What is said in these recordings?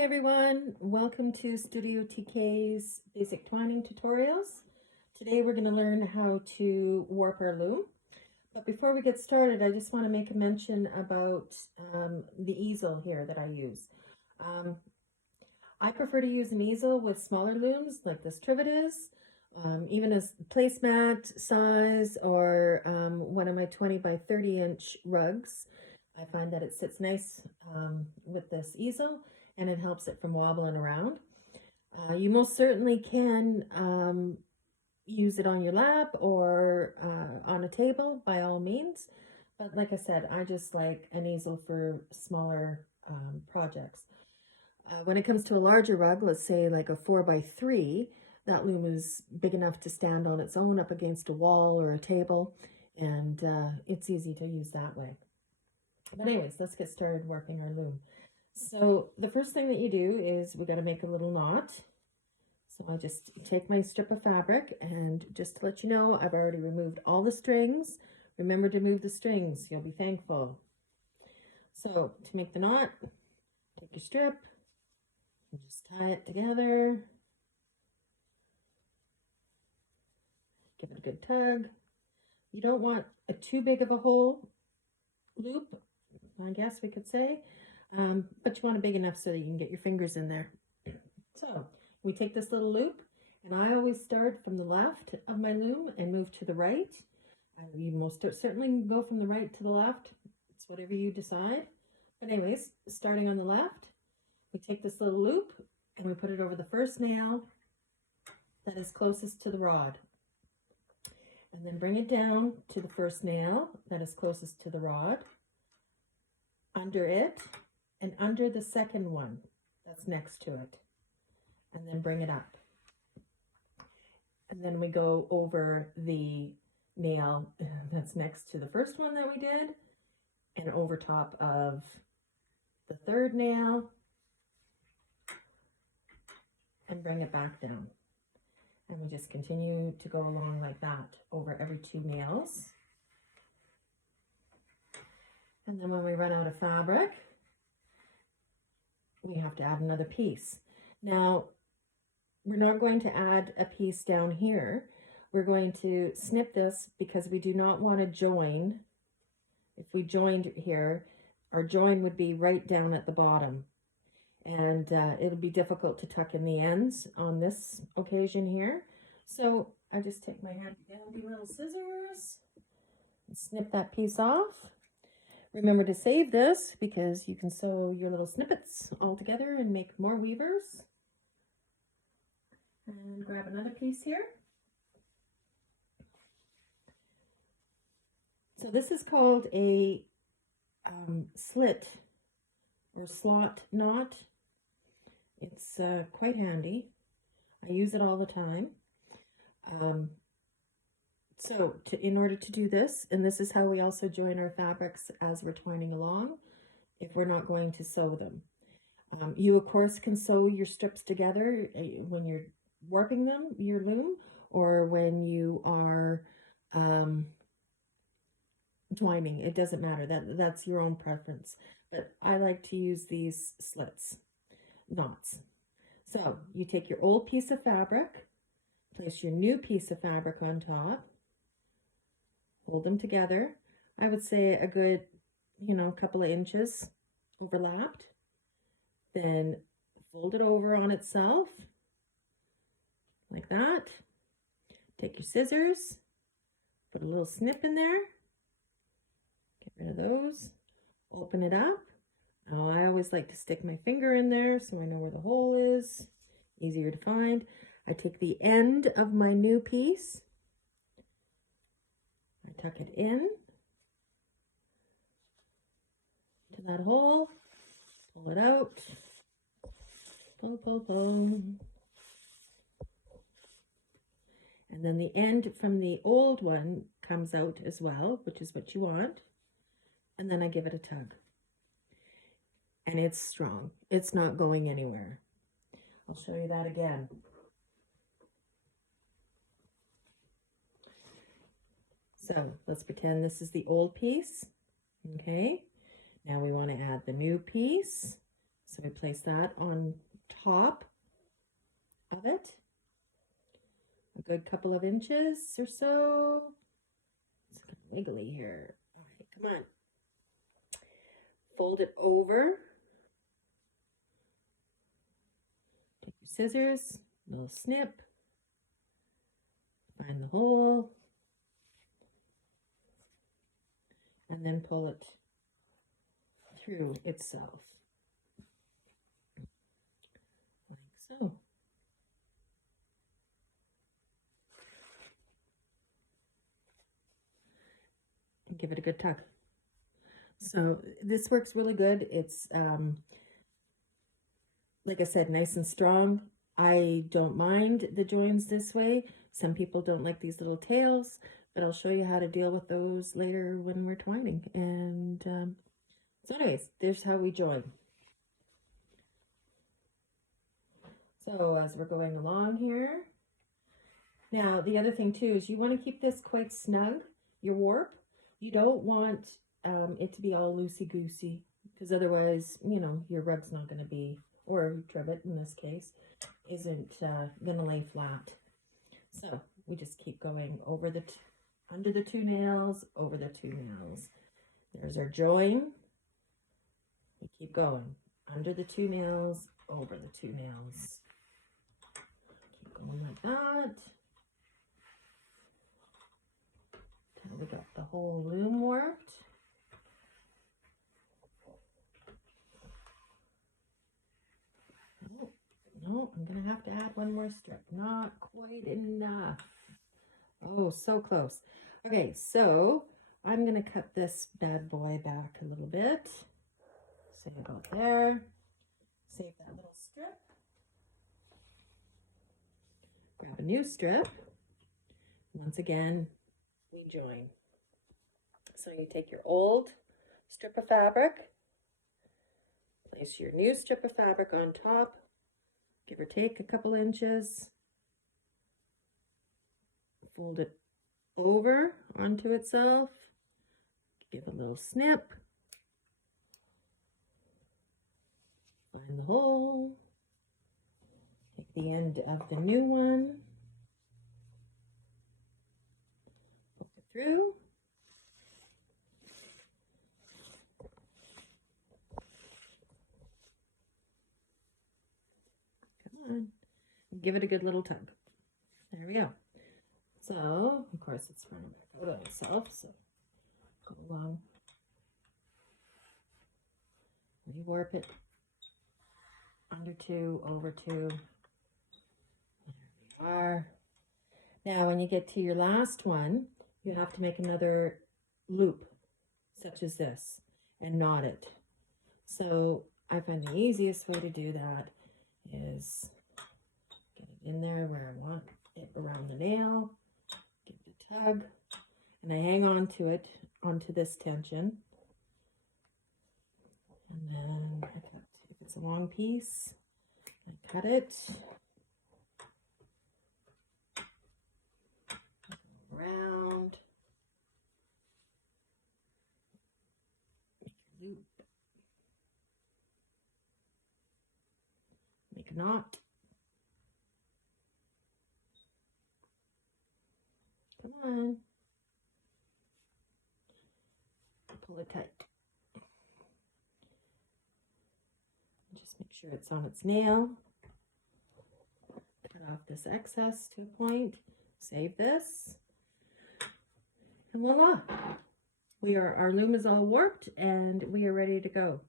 Hi everyone, welcome to Studio TK's basic twining tutorials. Today we're going to learn how to warp our loom. But before we get started, I just want to make a mention about the easel here that I use. I prefer to use an easel with smaller looms like this trivet is, even a placemat size or one of my 20 by 30 inch rugs. I find that it sits nice with this easel and it helps it from wobbling around. You most certainly can use it on your lap or on a table by all means. But like I said, I just like an easel for smaller projects. When it comes to a larger rug, let's say like a 4x3, that loom is big enough to stand on its own up against a wall or a table, and it's easy to use that way. But anyways, let's get started warping our loom. So the first thing that you do is we got to make a little knot. So I'll just take my strip of fabric, and just to let you know, I've already removed all the strings. Remember to move the strings, you'll be thankful. So to make the knot, take your strip and just tie it together. Give it a good tug. You don't want too big of a hole loop, I guess we could say, but you want it big enough so that you can get your fingers in there. So we take this little loop, and I always start from the left of my loom and move to the right. You most certainly go from the right to the left. It's whatever you decide. But anyways, starting on the left, we take this little loop and we put it over the first nail that is closest to the rod. And then bring it down to the first nail that is closest to the rod, under it, and under the second one that's next to it. And then bring it up. And then we go over the nail that's next to the first one that we did, and over top of the third nail, and bring it back down. And we just continue to go along like that over every two nails. And then when we run out of fabric, we have to add another piece. Now, we're not going to add a piece down here. We're going to snip this because we do not want to join. If we joined here, our join would be right down at the bottom. And it'll be difficult to tuck in the ends on this occasion here. So I just take my handy dandy little scissors and snip that piece off. Remember to save this because you can sew your little snippets all together and make more weavers. And grab another piece here. So this is called a slit or slot knot. It's quite handy. I use it all the time. In order to do this, and this is how we also join our fabrics as we're twining along, if we're not going to sew them. You of course can sew your strips together when you're warping them, your loom, or when you are twining. It doesn't matter. That's your own preference. But I like to use these slits, knots. So you take your old piece of fabric, place your new piece of fabric on top, hold them together. I would say a good, couple of inches overlapped. Then fold it over on itself like that. Take your scissors, put a little snip in there, get rid of those, open it up. Now I always like to stick my finger in there so I know where the hole is, easier to find. I take the end of my new piece, I tuck it in to that hole, pull it out, pull, pull, pull. And then the end from the old one comes out as well, which is what you want. And then I give it a tug. And it's strong. It's not going anywhere. I'll show you that again. So let's pretend this is the old piece. Okay. Now we want to add the new piece. So we place that on top of it, a good couple of inches or so. It's kind of wiggly here. All right, come on. Fold it over. Take your scissors, a little snip, find the hole, and then pull it through itself, like so. And give it a good tug. So this works really good. It's, like I said, nice and strong. I don't mind the joins this way. Some people don't like these little tails, but I'll show you how to deal with those later when we're twining. And so anyways, there's how we join. So as we're going along here, now the other thing too is you want to keep this quite snug, your warp. You don't want it to be all loosey-goosey, because otherwise, you know, your rug's not going to be, or trivet in this case, isn't going to lay flat. So we just keep going over the, under the two nails, over the two nails. There's our join. We keep going, under the two nails, over the two nails. Keep going like that. Till we got the whole loom worked. No, I'm gonna have to add one more strip. Not quite enough. Oh, so close. Okay, so I'm gonna cut this bad boy back a little bit. Say about there. Save that little strip. Grab a new strip. Once again, we join. So you take your old strip of fabric, place your new strip of fabric on top, give or take a couple inches, fold it over onto itself, give a little snip, find the hole, take the end of the new one, poke it through, give it a good little tug. There we go. So, of course, it's running back out of itself, so go along, rewarp it, under two, over two. There we are. Now, when you get to your last one, you have to make another loop, such as this, and knot it. So, I find the easiest way to do that is in there where I want it around the nail, give it a tug, and I hang on to it, onto this tension. And then I cut, if it's a long piece, I cut it, around, make a loop, make a knot. Come on. Pull it tight. Just make sure it's on its nail. Cut off this excess to a point. Save this. And voila. Our loom is all warped and we are ready to go.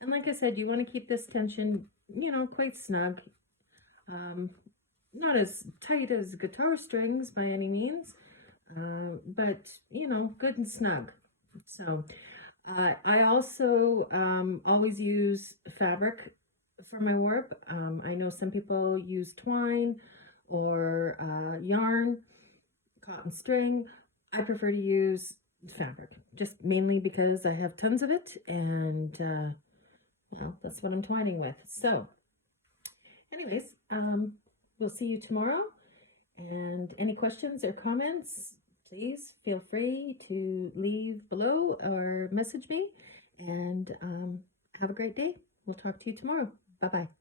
And like I said, you want to keep this tension, you know, quite snug. Not as tight as guitar strings by any means. But you know, good and snug. So I also always use fabric for my warp. I know some people use twine or yarn, cotton string. I prefer to use fabric, just mainly because I have tons of it, and well, that's what I'm twining with. So anyways, we'll see you tomorrow. And any questions or comments, please feel free to leave below or message me. And have a great day. We'll talk to you tomorrow. Bye-bye.